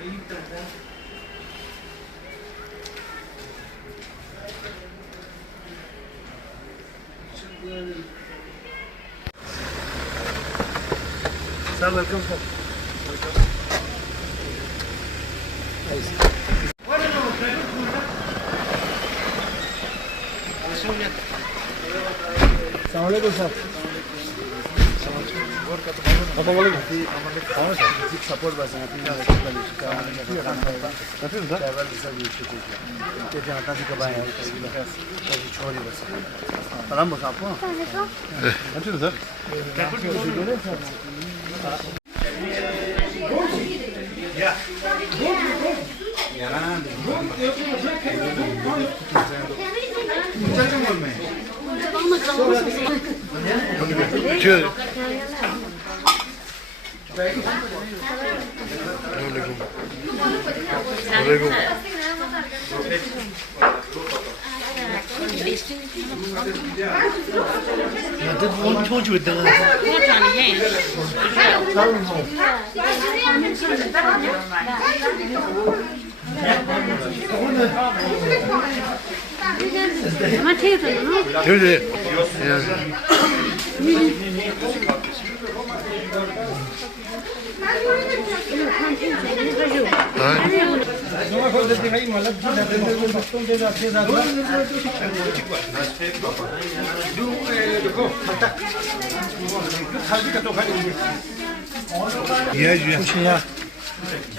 Sir, welcome, sir. Assalamualaikum, sir. Apa boleh? Kamu sih support bahasa nanti travel visa भी issue किया। ये जाता थी कब आया? कभी छोड़ी बस। सलाम बस आपको। अच्छा सर।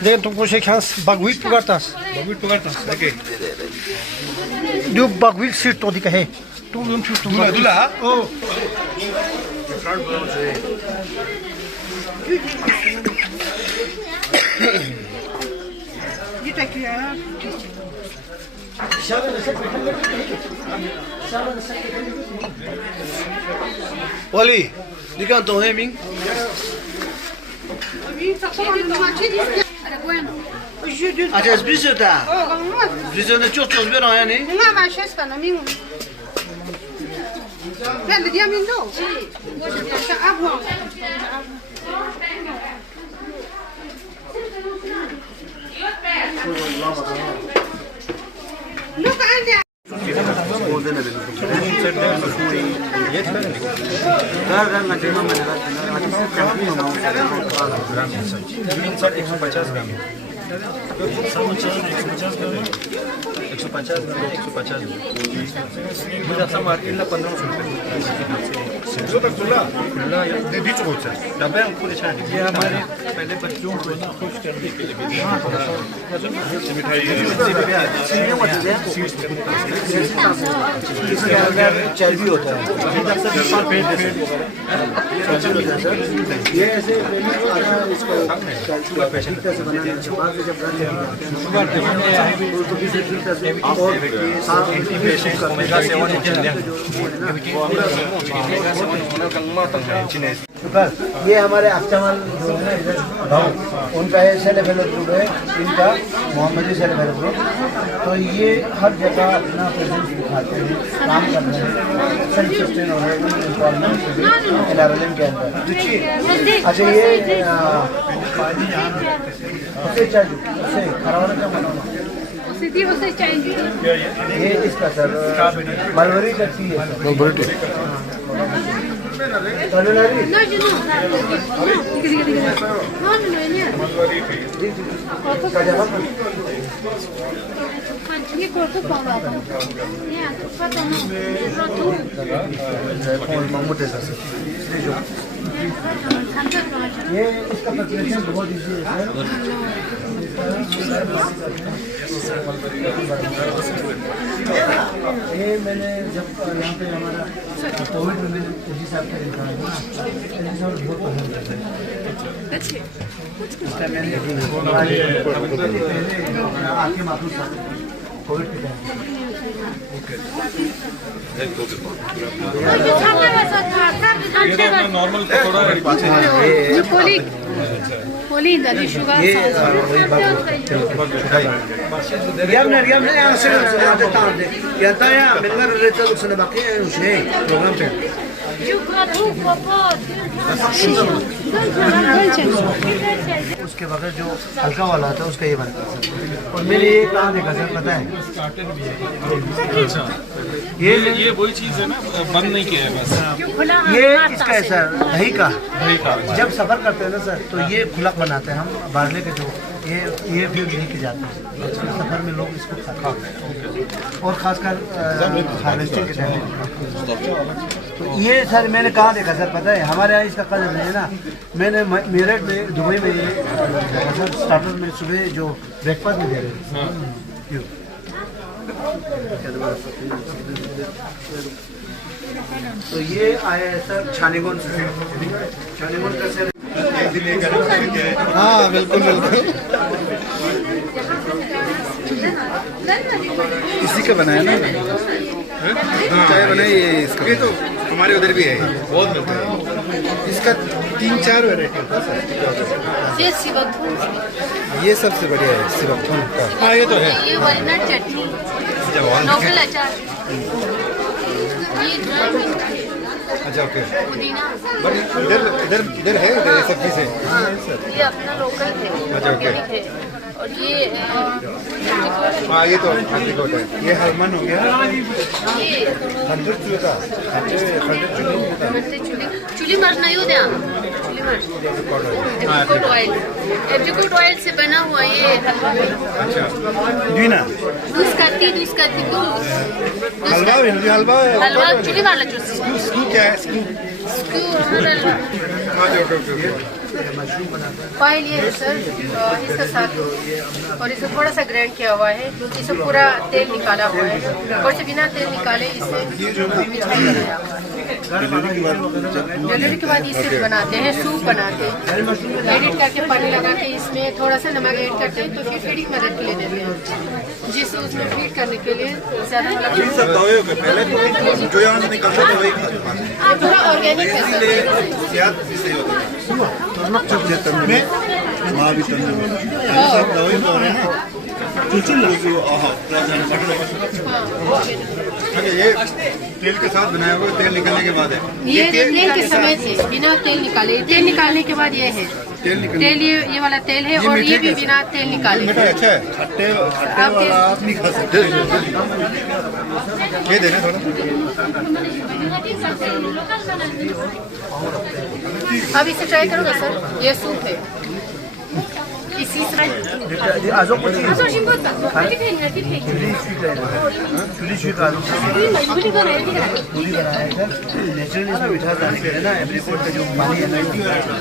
लेकिन तुमको से खास बगवीट पकड़तास ओके दो बगवीट सीट तो दिखा है तुम दूल्हा ओ ये टैक्सी है Wally, di canto Heming? Acest bizde da. Bizde ne çok çok bir yani. Ne var şey sana mı? Ben de diamond do. Sen abu. Look ande. पहले बच्चों को खुश करने के लिए इसके अंदर चर्बी होता है ये ऐसे इसको से बनाने के बाद जब ये हमारे अफ्तामल उनका है सेल्फ हेल्प ग्रुप है, इनका मोहम्मदी सेल्फ हेल्प ग्रुप। तो ये हर जगह अपना प्रेजेंस दिखाते हैं, काम कर रहे हैं, सेल्फ सस्टेन हो रहे हैं एम्प्लॉयमेंट के अंदर। अच्छा ये उसे चाहिए उसे खराब क्या बनाना ये इसका सर मलबरी करती है ये इसका प्रिपरेशन बहुत इजी है ये मैंने जब यहाँ पे हमारा कोविड में साहब का देखा है बहुत आके माफी कोविड के टाइम नॉर्मल थोड़ा उसके बगैर जो हल्का वाला होता है उसका ये बनता है सर। और मैंने ये कहाँ देखा सर पता है, ये वही चीज है ना, बंद नहीं किया है बस। ये इसका है सर, दही का। जब सफ़र करते हैं ना सर तो ये खुलक बनाते हैं हम बारले के, जो ये फिर लेके जाते हैं सफ़र में, लोग इसको खाते हैं और ख़ासकर हार्वेस्टिंग के टाइम। तो ये सर मैंने कहाँ देखा सर पता है, हमारे यहाँ इसका कदर नहीं है ना। मैंने मेरठ में, दुबई में ये सर स्टार्टर में सुबह जो ब्रेकफास्ट में दे रहे हैं। तो ये आया है सर छानीगुन से, छानीगुन का सर। हाँ बिल्कुल बिल्कुल, इसी का बनाया ना, चाय बनाई है इसका। ये तो हमारे उधर भी है, बहुत मिलता है इसका। 3-4 वैरायटी होता है। ये सबसे बढ़िया है सिवकथुन का। हाँ ये तो है। ये वालनट चटनी, लोकल अचार, ये अच्छा ओके, पुदीना, बट इधर है ये सब चीज़ें। ये अपना लोकल है, ऑर्गेनिक है। और ये हाँ ये तो एंटीकोट है। ये हरमन हो गया, ये 100 चूल्हे का, 100 चुली मर्च नहीं होते हैं, चुली मर्च एप्रिकॉट ऑयल से बना हुआ ये हलवा है। अच्छा दीना दूध कत्ती हलवा हलवा चुली वाला जूस स्कू क्या है? स्कू ऑयल ये है सर, इसका साथ और इसे थोड़ा सा ग्राइंड किया हुआ है, इसे पूरा तेल निकाला हुआ है और से बिना तेल निकाले इसे मिठाई बनाया हुआ है। डिलीवरी के बाद इसे बनाते हैं, सूप बनाते हैं, एडिट करके पानी लगा के इसमें थोड़ा सा नमक ऐड करते हैं, तो फिर फीडिंग मदद के लिए देते हैं, जिससे उसमें फीड करने के लिए ज़्यादा पूरा ऑर्गेनिक है सर। ये तेल के साथ बनाया हुआ, तेल निकलने के बाद है ये तेल के समय से बिना तेल निकाले, तेल निकालने के बाद ये है तेल, ये वाला तेल है और ये भी बिना तेल निकाले। अच्छा है, खट्टे वाला आप नहीं खा सकते। ये देना थोड़ा। अब इसे ट्राई करोगे सर, ये सूप है। इसी तरह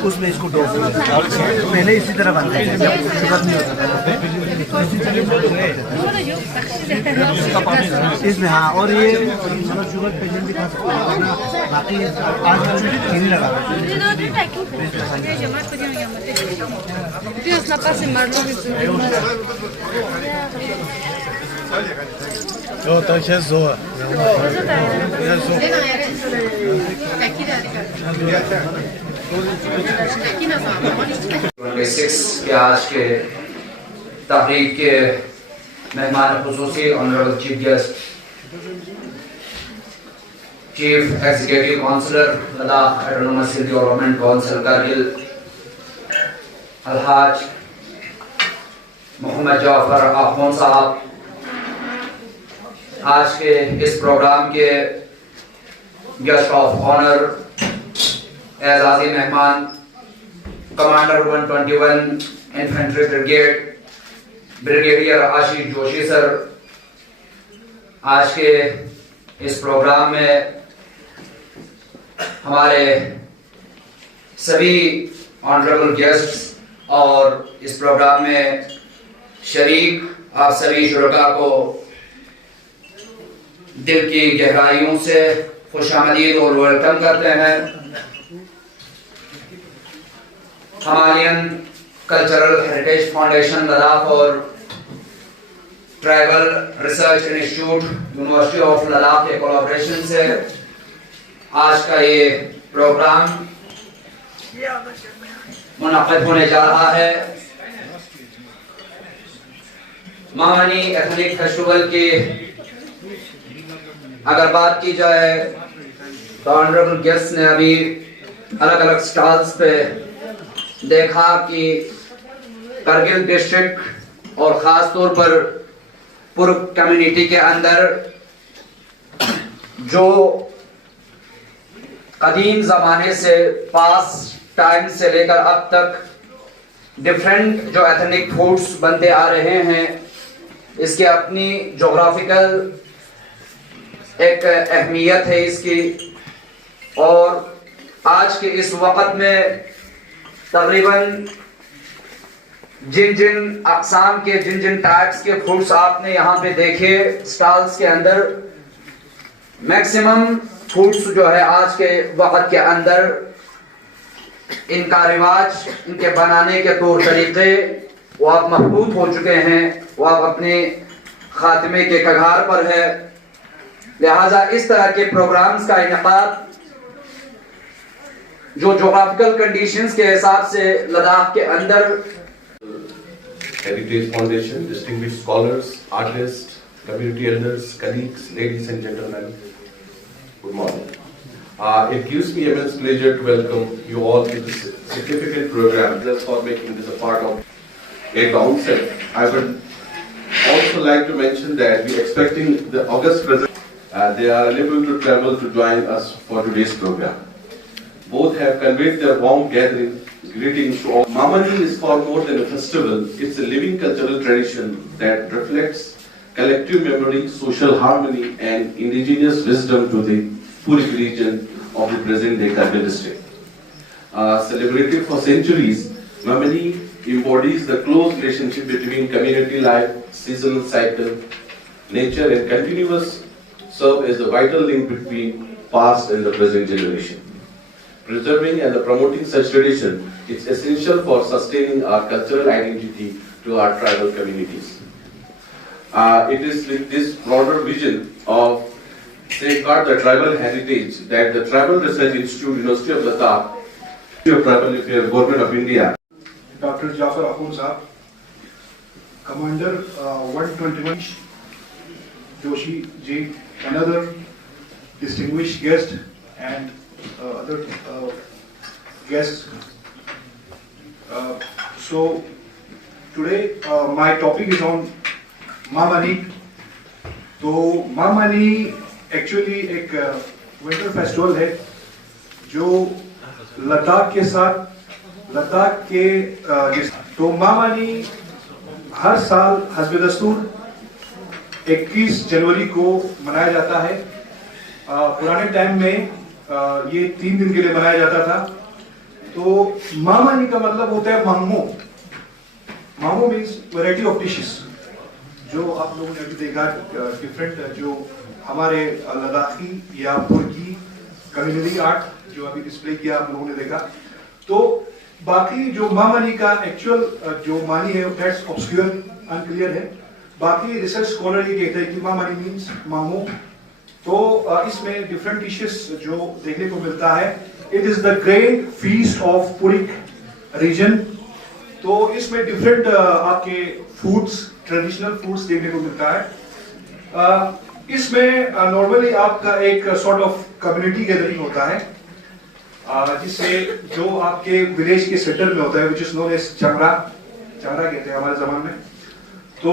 उसमें इसको पहले इसी तरह बनता है, जब शुगर नहीं होता इसमें। हाँ और ये शुगर पेशेंट भी खा सकते हैं, बाकी आजकल चीनी लगा के आज के तकरीब के मेहमान खुसूसी honourable chief guest, chief executive councillor Ladakh autonomous hill development council Kargil अलहाज मोहम्मद जाफर आखून साहब, आज के इस प्रोग्राम के गेस्ट ऑफ ऑनर एजाजी मेहमान commander 121 infantry brigade brigadier Ashish Joshi sir, आज के इस प्रोग्राम में हमारे सभी ऑनरेबल गेस्ट्स और इस प्रोग्राम में शरीक आप सभी शुरका को दिल की गहराइयों से खुशामदीद और वेलकम करते हैं। Himalayan cultural heritage foundation Ladakh और tribal research institute university of Ladakh के कोलैबोरेशन से आज का ये प्रोग्राम मुनक़िद होने जा रहा है। मामानी एथनिक फेस्टिवल की अगर बात की जाए तो ऑनरेबल गेस्ट ने अभी अलग अलग स्टॉल्स पे देखा कि करगिल डिस्ट्रिक्ट और ख़ास तौर पर पूर्व कम्युनिटी के अंदर जो कदीम ज़माने से पास टाइम से लेकर अब तक डिफरेंट जो एथनिक फूड्स बनते आ रहे हैं, इसकी अपनी जोग्राफिकल एक अहमियत है इसकी। और आज के इस वक़्त में तकरीबन जिन जिन अक़साम के जिन जिन टाइप्स के फूड्स आपने यहाँ पे देखे स्टॉल्स के अंदर, मैक्सिमम फूड्स जो है आज के वक़्त के अंदर इनका रिवाज, इनके बनाने के तौर तरीक़े वो अब महदूद हो चुके हैं, वो अब अपने खात्मे के कगार पर है। लिहाजा इस तरह के प्रोग्राम्स का इनेकाद जो जोग्राफिकल कंडीशंस के हिसाब से लद्दाख के अंदर Heritage Foundation, distinguished scholars, artists, community elders, colleagues, ladies and gentlemen, good morning. It gives me immense pleasure to welcome you all to this significant program, just for making this a part of a onset. I would also like to mention that we are expecting the August president. They are unable to travel to join us for today's program. Both have conveyed their warm gathering greetings to all. Mamani is far more than a festival. It's a living cultural tradition that reflects collective memory, social harmony, and indigenous wisdom to the Purik region of the present-day Kargil district. Celebrated for centuries, Mamani embodies the close relationship between community life, seasonal cycle, nature, and continuous serve as the vital link between past and the present generation. Preserving and promoting such tradition is essential for sustaining our cultural identity to our tribal communities. It is with this broader vision of safeguard the tribal heritage that the Tribal Research Institute, University of Ladakh, Ministry of Tribal Affairs, Government of India, Dr. Jafar Akhund Saab, Commander 121 Joshi Ji, another distinguished guest, and other guests. So today my topic is on Mamani. तो मामानी actually एक winter festival है जो लद्दाख के साथ लद्दाख के तो मामानी हर साल हस्बे दस्तूर 21 जनवरी को मनाया जाता है। पुराने टाइम में ये 3 दिन के लिए मनाया जाता था। तो मामानी का मतलब होता है मांगमो। मांगमो मीन्स वैरायटी ऑफ डिशेस, जो आप लोगों ने अभी देखा डिफरेंट जो हमारे लद्दाखी या पुरकी कम्युनिटी आर्ट जो अभी डिस्प्ले किया आप लोगों ने देखा। तो बाकी जो मामानी का एक्चुअल जो मानी है दैट्स ऑब्स्क्योर, अनक्लियर है। बाकी रिसर्च स्कॉलर ये कहते हैं कि मामानी मीन्स मामो। तो इसमें डिफरेंट डिशेस जो देखने को मिलता है। It is the great feast of Purik region. तो इसमें डिफरेंट आपके फूड्स, ट्रेडिशनल फूड्स देखने को मिलता है। इसमें नॉर्मली आपका एक सॉर्ट ऑफ कम्युनिटी गैदरिंग होता है, जिससे जो आपके विलेज के सेंटर में होता है, विच इज नोन एज चंगरा कहते हैं हमारे जमाने में। तो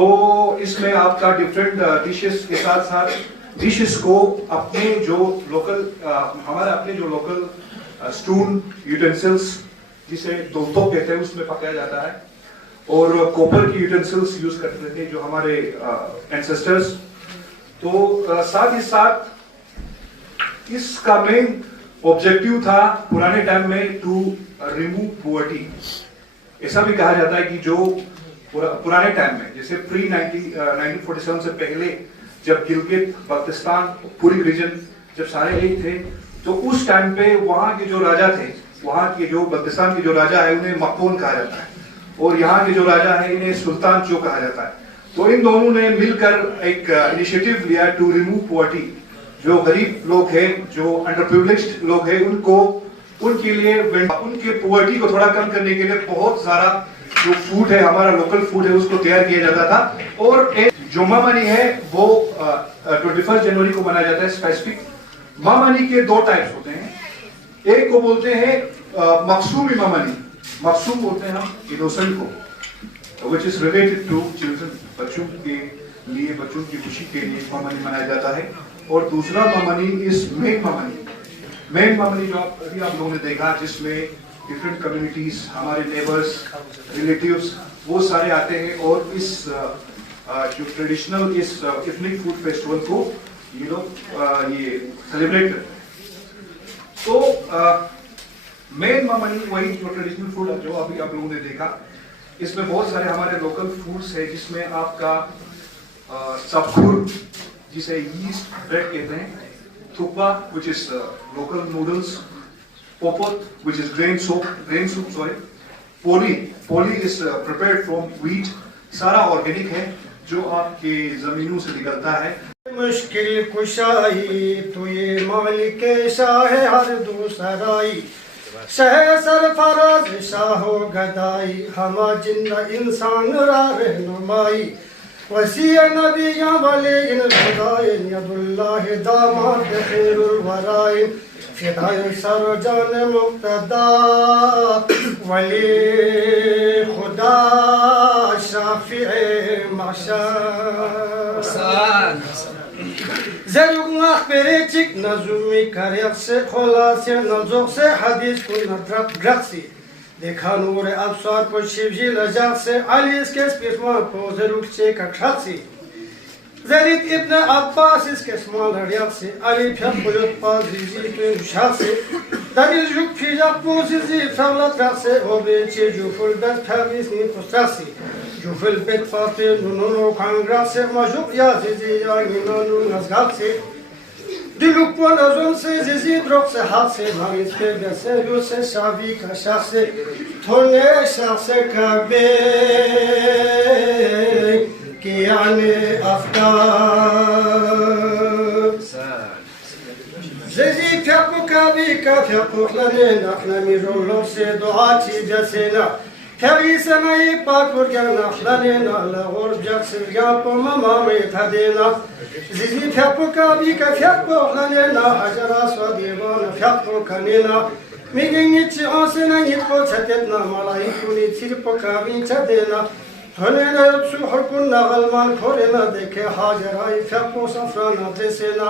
इसमें आपका डिफरेंट डिशेस के साथ साथ डिशेस को अपने जो लोकल हमारे अपने जो लोकल स्टून यूटेंसिल्स जिसे दोतो कहते हैं उसमें पकाया जाता है, और कॉपर की यूटेंसिल्स यूज करते थे जो हमारे एंसेस्टर्स। तो साथ ही साथ इसका मेन ऑब्जेक्टिव था पुराने टाइम में टू रिमूव पॉवर्टी। ऐसा भी कहा जाता है कि जो पुराने टाइम में जैसे प्री 1947 से पहले जब गिलगित बल्तिस्तान पूरी रीजन जब सारे एक थे, तो उस टाइम पे वहां के जो राजा थे, वहां के जो बल्तिस्तान के जो राजा है उन्हें मकबून कहा जाता है, और यहाँ के जो राजा है इन्हें सुल्तान चो कहा जाता है। तो इन दोनों ने मिलकर एक इनिशिएटिव लिया टू रिमूव पॉवर्टी। जो गरीब लोग हैं, जो अंडर प्रिविलेज्ड लोग हैं, उनको उनके लिए उनके पॉवर्टी को थोड़ा कम करने के लिए बहुत सारा जो फूड है, हमारा लोकल फूड है, उसको तैयार किया जाता था। और एक जो मामानी है वो 21 जनवरी को मनाया जाता है स्पेसिफिक। मामानी के दो टाइप्स होते हैं। एक को बोलते हैं मखसूमी मामानी, मखसूम बोलते हैं हम इनोसेंट को, which is related to children, बच्चों के लिए, बच्चों की खुशी के लिए मामानी मनाया जाता है। और दूसरा मामानी इस मेन मामानी, मेन मामानी जो अभी आप लोगों ने देखा, जिसमें डिफरेंट कम्युनिटीज, हमारे नेबर्स, रिलेटिव्स, वो सारे आते हैं और इस जो ट्रेडिशनल इस इथनिक फूड फेस्टिवल को ये लोग ये सेलिब्रेट करते हैं। तो मेन मामानी वही जो ट्रेडिशनल फूड जो अभी आप लोगों ने देखा, इसमें बहुत सारे हमारे लोकल फूड्स है, जिसमें आपका सबखुर जिसे यीस्ट ब्रेड कहते हैं, thukpa which is local noodles, पोपत which is grain soup, poli is prepared from wheat, सारा ऑर्गेनिक है जो आपके जमीनों से निकलता है। मुश्किल कुशाई तो ये मालिक शाह हर दूसराई, शह सरफराज शाहो गदाई, हमा जिंदा इंसान राह रहनुमाई, वसी नबिया वाले इन खुदाइन यदुल्लाह दामाद खैरुल वराइन, फिदाए सरजान मुक्तदा वली खुदा शाफिए माशा Zeruk mahberecik nazumi karyakse kholase nazokse hadis kun draksi dekha nure absar ko shivji lajakse alis kes pisma ko zeruk che kakhatsi Zerid ibn Abbas iske smal haryakse ali pyat koyot pazizi tun shakse Dagil juk pijak pozizi favlat rakse obe che juful bet tavis ni kustrasi Jufel bet fate nuno kangrase majuk ya zizi ya ninu nazgatse Diluk pon azon se zizi drok se hatse Magis pege se yuse shavi ka shakse Tone shakse kabe Kiyane aftab Zizi fyaku kabi ka fyaku klane Nakhna mi rollo se duati jasena Kevri senayi pakur gel naklanena la orjak sirga poma mame tadena Zizi fyaku kabi ka fyaku klanena Hajara swadivana fyaku kanena Migin içi ansena nitko çetetna Malayikuni tirpo kabi çadena Tönena yutsu horkun nagalman korena Deke hajarai fyaku safrana desena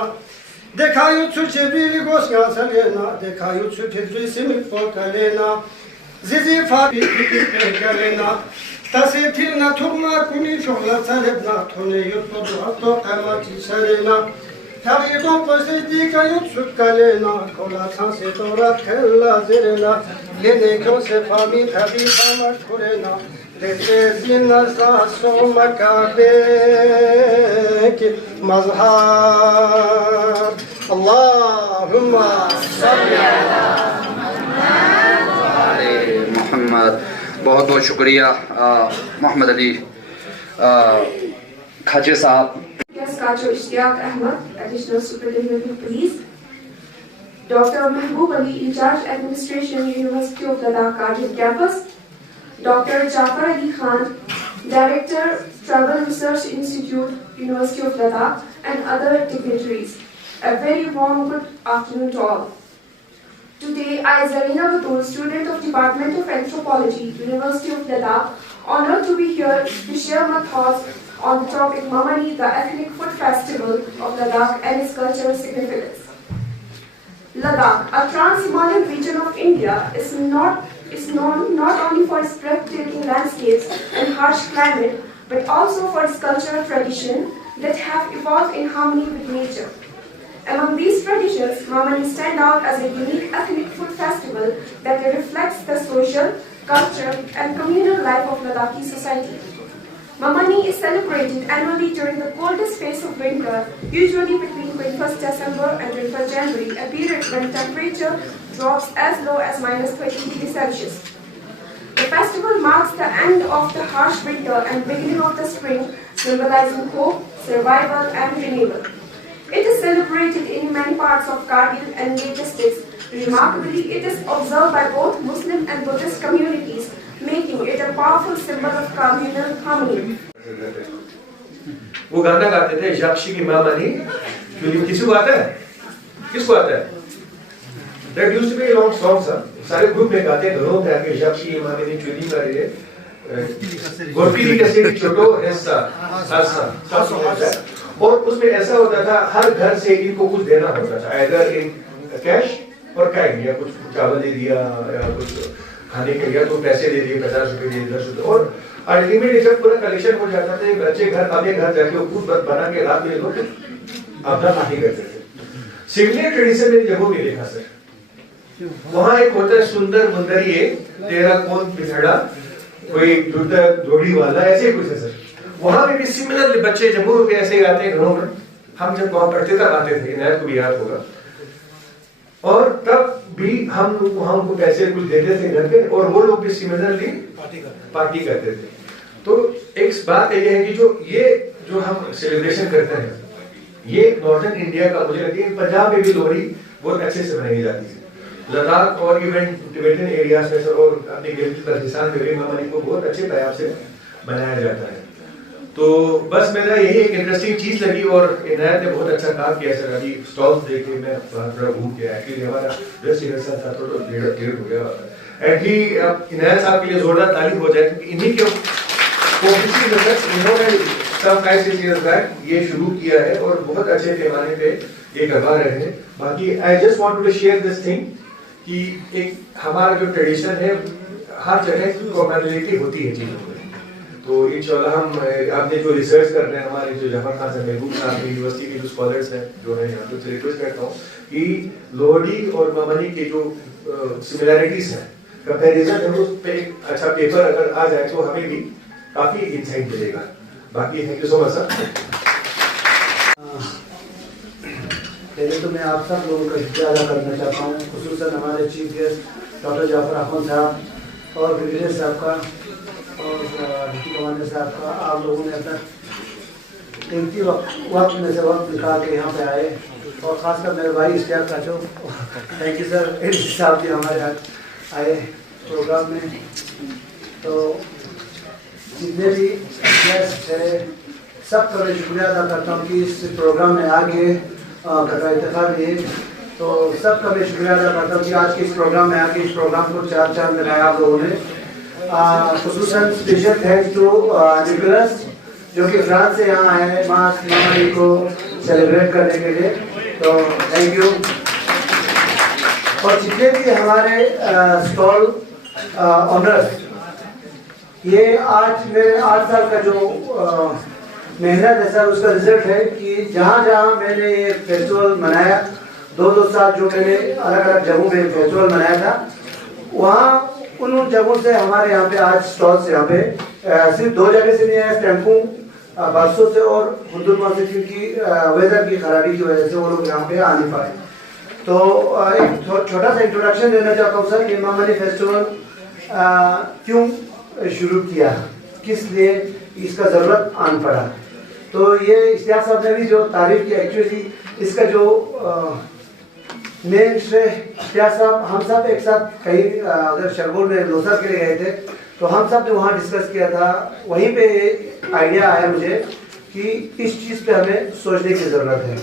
Deka yutsu cebrili gosga selena Deka yutsu tidrisi mitfo kalena Zizi fabi galena Tasi tirna turma kuni şohla talebna Tone yuttu hatto kamati sarena Tari dopo zedika yutsu galena Kola tansi dorat kella zirena Lene kose fabi tabi tamar kurena Dese zina sa soma kabek mazhar Allahumma salli ala Mohammad. बहुत बहुत शुक्रिया मोहम्मद अली खाचे साहब। Kacho Ishtiaq Ahmad, Additional Superintendent of Police, Dr. Mahbub Ali, in charge Administration, University of Ladakh Kargil Campus, Dr. Jafar Ali Khan, Director, Travel Research Institute, University of Ladakh, and other dignitaries. A very warm good afternoon to all. Today, I, Zarina Batul, student of Department of Anthropology, University of Ladakh, honored to be here to share my thoughts on the topic Mamani, the ethnic food festival of Ladakh and its cultural significance. Ladakh, a trans-Himalayan region of India, is known not only for its breathtaking landscapes and harsh climate, but also for its cultural traditions that have evolved in harmony with nature. Among these traditions, Mamani stand out as a unique ethnic food festival that reflects the social, cultural, and communal life of Ladakhi society. Mamani is celebrated annually during the coldest phase of winter, usually between 21st December and 21st January, a period when temperature drops as low as -20°C. The festival marks the end of the harsh winter and beginning of the spring, symbolizing hope, survival, and renewal. It is celebrated in many parts of Kargil and Leh districts. Remarkably, it is observed by both Muslim and Buddhist communities, making it a powerful symbol of communal harmony. वो गाना गाते थे जाक्षी की मामानी, film किसी को आता है? किसको आता है? That used to be a long song, sir. सारे ग्रुप में गाते हैं, घरों में आके शख्सी माने चुनी कर रहे हैं। गोरपी कैसे की छोटो ऐसा और उसमें ऐसा होता था हर घर से इनको कुछ देना होता था, इधर इन कैश और कैश या कुछ चावल दे दिया या कुछ खाने के लिए तो पैसे दे दिए, 50 रुपए दिए, 10 रुपए, और अल्टीमेटली जब पूरा कलेक्शन हो जाता था बच्चे घर अपने घर जाके खुद बना के रात में लोग अपना पार्टी करते थे। सिमिलर ट्रेडिशन मैंने जम्मू में देखा सर, वहाँ एक होता है सुंदर मुंदरी है, तेरा कौन बिछड़ा कोई जोड़ी वाला, ऐसे कुछ है सर। वहाँ पे भी सिमिलर बच्चे जम्मू में ऐसे आते हैं घरों में, हम जब वहाँ पढ़ते तब आते थे, इनायत को भी याद होगा, और तब भी हम उनको पैसे कुछ देते थे घर के, और वो लोग भी सिमिलरली पार्टी करते थे। तो एक बात ये है कि जो हम सेलिब्रेशन करते हैं, ये नॉर्दर्न इंडिया का मुझे लगता है पंजाब में भी लोहड़ी बहुत अच्छे से मनाई जाती है, लद्दाख और इवन टिबेटन एरियाज में और अपने गिलगित-बल्तिस्तान में भी मामली को बहुत अच्छे प्रयास से मनाया जाता है। तो बस मेरा यही एक इंटरेस्टिंग चीज लगी, और इनायत ने बहुत अच्छा काम किया सर। अभी स्टॉल्स देखे मैं थोड़ा घूम के, एक्चुअली हमारा ड्रेस रिहर्सल था तो लेट हो गया, एंड भी इनायत साहब के लिए जोरदार तारीफ हो जाए, क्योंकि इन्हीं के इन्होंने सब 5-6 years बैक ये शुरू किया है और बहुत अच्छे पैमाने पे ये करवा रहे हैं। बाकी I just want to share this thing कि एक हमारा जो ट्रेडिशन है हर जगह कॉमनलिटी होती है चीजों में, तो इंशाल्लाह हम आपने जो रिसर्च कर रहे हैं, हमारे जो जफर खान साहब, महबूब साहब यूनिवर्सिटी के जो स्कॉलर्स हैं जो हैं यहाँ, तो रिक्वेस्ट करता हूँ कि लोहड़ी और मामनी के जो सिमिलैरिटीज हैं, कंपैरिजन है, उस पे एक अच्छा पेपर अगर आ जाए तो हमें भी काफी इंसाइट मिलेगा। बाकी thank you so much sir. पहले तो मैं आप सब लोगों का शुक्रिया अदा करना चाहता हूँ, खुसूसन हमारे chief guest doctor Jafar Ahmad साहब और ब्रिगेडियर साहब का और डिप्टी कमांडर साहब का। आप लोगों ने अपना कीमती वक्त में से वक्त निकाल के यहाँ पे आए, और ख़ासकर मेरे भाई इश्तियाक काचो, थैंक यू सर। एडीसी साहब भी हमारे यहाँ आए प्रोग्राम में। तो जितने भी गेस्ट है सबका मैं शुक्रिया अदा करता हूँ कि इस प्रोग्राम में आगे का इंतखाब है, तो सबका मैं शुक्रिया अदा करता हूँ कि आज के इस प्रोग्राम में आके इस प्रोग्राम को 4 चांद लगाया आप लोगों ने। खुसूसन स्पेशल थैंक्स टू निकोलस जो कि फ्रांस से यहाँ आए हैं मामनी को सेलिब्रेट करने के लिए, तो थैंक यू। और जितने भी हमारे स्टॉल ऑनर्स, ये आज मेरे 8 साल का जो मेहनत है सर, उसका रिजल्ट है कि जहाँ जहाँ मैंने ये फेस्टिवल मनाया, 2-2 साल जो मैंने अलग अलग जगहों में फेस्टिवल मनाया था, वहाँ उन जगहों से हमारे यहाँ पे आज स्टॉल्स यहाँ पे सिर्फ 2 जगह से नहीं आया, टेम्पू बरसों से और हुदुरमा से, क्योंकि वेदर की खराबी की वजह से वो लोग यहाँ पे आ नहीं पाए। तो एक छोटा सा इंट्रोडक्शन देना चाहता हूँ सर कि मामनी फेस्टिवल क्यों शुरू किया, किस लिए इसका ज़रूरत आन पड़ा। तो ये इश्तियाक साहब ने भी जो तारीफ की, एक्चुअली इसका जो मेन श्रेय इश्तियाक साहब, हम सब एक साथ कहीं अगर शरगोल में लोसर के लिए गए थे तो हम सब ने वहाँ डिस्कस किया था, वहीं पे आइडिया आया मुझे कि इस चीज़ पे हमें सोचने की ज़रूरत है।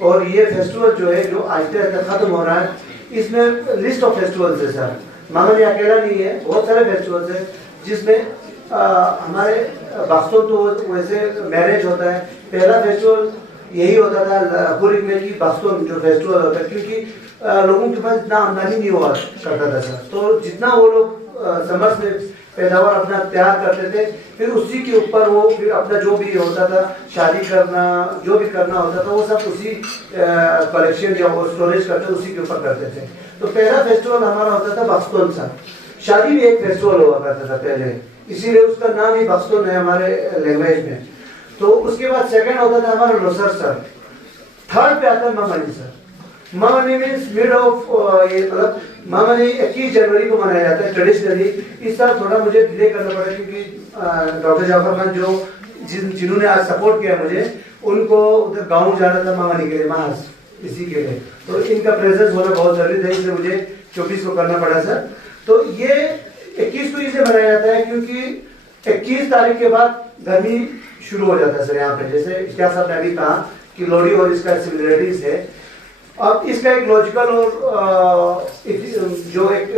और ये फेस्टिवल जो है जो आहिस्ते आहिस्ते ख़त्म हो रहा है, इसमें लिस्ट ऑफ फेस्टिवल्स है सर, मामनी अकेला नहीं है, बहुत सारे फेस्टिवल्स हैं जिसमें हमारे बख्तों तो वैसे मैरिज होता है, पहला फेस्टिवल यही होता था पूरी में की बख्तों जो फेस्टिवल होता है, क्योंकि लोगों के पास इतना आमदनी नहीं हुआ करता था सर, तो जितना वो लोग समर्स में पैदावार अपना तैयार करते थे, फिर उसी के ऊपर वो फिर अपना जो भी होता था, शादी करना जो भी करना होता था, वो सब उसी कलेक्शन या वो स्टोरेज करते उसी के ऊपर करते थे। तो पहला फेस्टिवल हमारा होता था बख्तोन सा, शादी भी एक फेस्टिवल हुआ करता था पहले, इसीलिए उसका नाम ही बख्तोन है हमारे लैंग्वेज में। तो उसके बाद सेकंड होता था हमारा लोसर सर, थर्ड पे आता है मामनी सर। मामनी मीन्स मिड ऑफ ये मतलब मामनी 21 जनवरी को मनाया जाता है ट्रेडिशनली। इस साल थोड़ा मुझे डिले करना पड़ा क्योंकि डॉक्टर जाफर खान जो जिन्होंने आज सपोर्ट किया मुझे, उनको उधर गाँव जाना था मामनी के लिए महज इसी के लिए, तो इनका प्रेजेंस होना बहुत जरूरी था, इसलिए मुझे 24 को करना पड़ा सर। तो ये 21 को इसलिए मनाया जाता है क्योंकि 21 तारीख के बाद गर्मी शुरू हो जाता है सर यहाँ पे। जैसे इश्तियाक साहब ने अभी कहा कि लोहड़ी और इसका सिमिलरिटीज है, अब इसका एक लॉजिकल और जो एक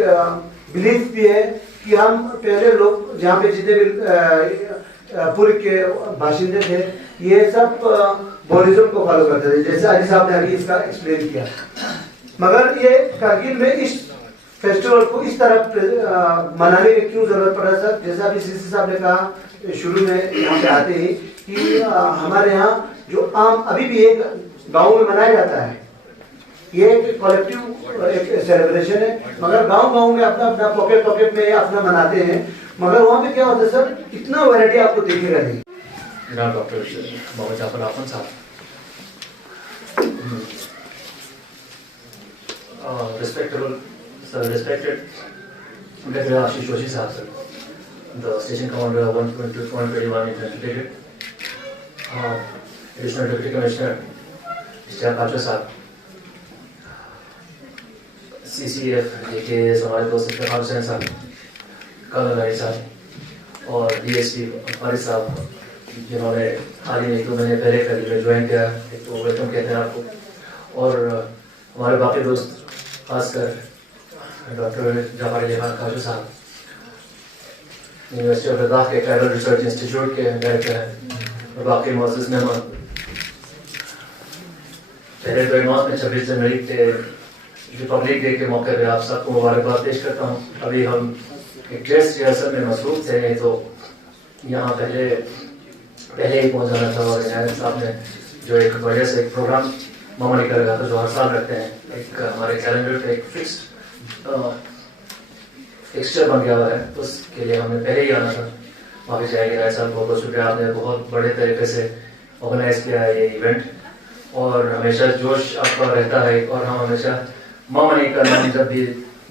बिलीफ भी है कि हम पहले लोग जहाँ पे जितने भी पूर्व के बाशिंदे थे ये सब बुद्धिज्म को फॉलो करते थे, जैसे अली साहब ने अभी इसका एक्सप्लेन किया। मगर ये कारगिल में इस फेस्टिवल को इस तरह मनाने की क्यों जरूरत पड़ा सर? जैसा अभी सीसी साहब ने कहा शुरू में यहाँ पे आते ही कि हमारे यहाँ जो आम अभी भी एक गाँव में मनाया जाता है, ये एक कलेक्टिव एक सेलिब्रेशन है, मगर गांव में अपना अपना पॉकेट में अपना मनाते हैं। मगर वहाँ पे क्या होता है सर, इतना वैरायटी आपको दिखेगा नहीं। जनाब डॉक्टर मोहम्मद जाफर आफन साहब, respected Dr. Ashish Joshi साहब sir, the station commander 121 infantry, additional deputy commissioner Mr. Kacha साहब, CCF के हमारे दोस्त इफ्तिखार हुसैन साहब, कर्नल अली साहब और DSP फारिस साहब जिन्होंने हाल ही में 2 महीने पहले करीब में ज्वाइन किया, एक तो वेलकम कहते हैं आपको, और हमारे बाकी दोस्त खासकर डॉक्टर जाफर अली खान काजू साहब यूनिवर्सिटी ऑफ लद्दाख के ट्राइबल रिसर्च इंस्टीट्यूट के डायरेक्टर हैं, और बाकी मौजूद मेहमान। पहले तो एडवांस में 26 जनवरी के रिपब्लिक डे के मौके पर आप सबको मुबारकबाद पेश करता हूँ। अभी हम एक ड्रेस रिहर्सल में मसरूफ थे, नहीं तो यहाँ पहले ही पहुँच जाना था। और इनायत साहब ने जो एक वजह से एक प्रोग्राम मामूली कर रखा था जो हर साल रखते हैं, एक हमारे कैलेंडर पे एक फिक्सचर बन गया हुआ है, उसके लिए हमने पहले ही आना था। माफी चाहेंगे इनायत साहब, बहुत बहुत शुक्रिया, आपने बहुत बड़े तरीके से ऑर्गेनाइज किया है ये इवेंट, और हमेशा जोश आपका रहता है। और हम हमेशा मामनी का नाम जब भी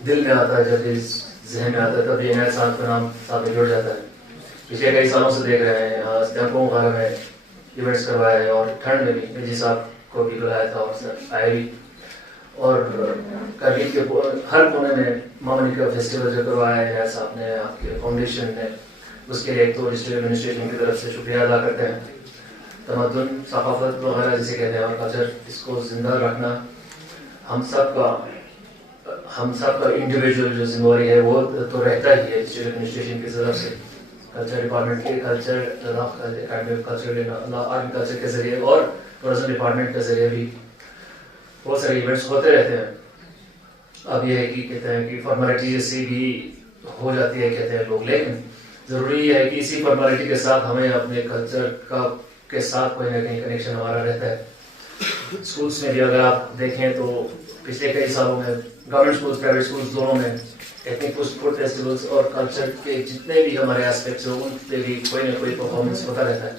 दिल में आता है, जब भी जहन में आता है, तब इनायत साहब का नाम साथ में जुड़ जाता है। पिछले कई सालों से देख रहे हैं यहाँ कैंपों वगैरह में इवेंट्स करवाए हैं, और ठंड में भी जी साहब को भी बुलाया था और सर आए भी, और करगिल के हर कोने में मामनी का फेस्टिवल जो करवाया है साहब ने, आपके फाउंडेशन ने, उसके लिए एक तो डिस्ट्रिक्ट एडमिनिस्ट्रेशन की तरफ से शुक्रिया अदा करते हैं। तमद्दुन सकाफत वगैरह जिसे कहते हैं और कल्चर, इसको जिंदा रखना हम सब का इंडिविजुअल जो जिम्मेवारी है वो तो रहता ही है डिस्ट्रिक्ट एडमिनिस्ट्रेशन की तरफ से, कल्चर डिपार्टमेंट के culture academy culture art culture के जरिए और टूरिज्म डिपार्टमेंट के जरिए भी बहुत सारे इवेंट्स होते रहते हैं। अब ये है कि कहते हैं कि फॉर्मेलिटी जैसी भी हो जाती है कहते हैं लोग, लेकिन ज़रूरी है कि इसी फॉर्मेलिटी के साथ हमें अपने कल्चर के साथ कोई ना कहीं कनेक्शन हमारा रहता है। स्कूल्स में भी अगर आप देखें तो पिछले कई सालों में गवर्नमेंट स्कूल्स प्राइवेट स्कूल्स दोनों में एथनिक फूड फेस्टिवल्स और कल्चर के जितने भी हमारे एस्पेक्ट्स हैं उन पे भी कोई ना कोई परफॉर्मेंस होता रहता है।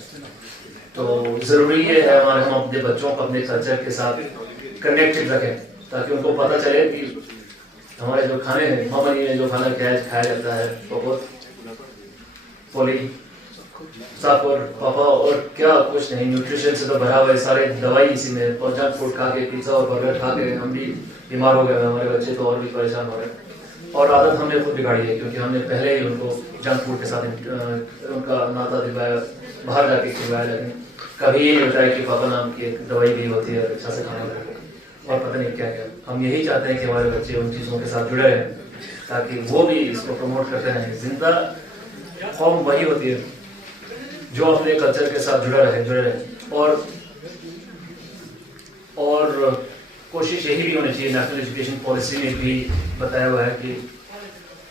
तो ज़रूरी ये है हम अपने बच्चों को अपने कल्चर के साथ कनेक्टेड रखें, ताकि उनको पता चले कि हमारे जो खाने हैं, मामली में जो खाना खाया जाता है वो बहुत पोली साफ और पापा और क्या कुछ नहीं, न्यूट्रिशन से तो भरा हुआ है, सारे दवाई इसी में, और जंक फूड खा के पिज्जा और बर्गर खा के हम भी बीमार हो गए, हमारे बच्चे तो और भी परेशान हो रहे। और आदत हमने खुद बिगाड़ी है, क्योंकि हमने पहले ही उनको जंक फूड के साथ उनका नाता दिलवाया, बाहर जाके खिलवाया, लेकिन कभी ये होता है कि पापा नाम की एक दवाई भी होती है अच्छा से खाना और पता नहीं क्या क्या। हम यही चाहते हैं कि हमारे बच्चे उन चीज़ों के साथ जुड़े रहें, ताकि वो भी इसको प्रमोट करते रहें। जिंदा कौम वही होती है जो अपने कल्चर के साथ जुड़े रहे। और कोशिश यही भी होनी चाहिए, नेशनल एजुकेशन पॉलिसी में भी बताया हुआ है कि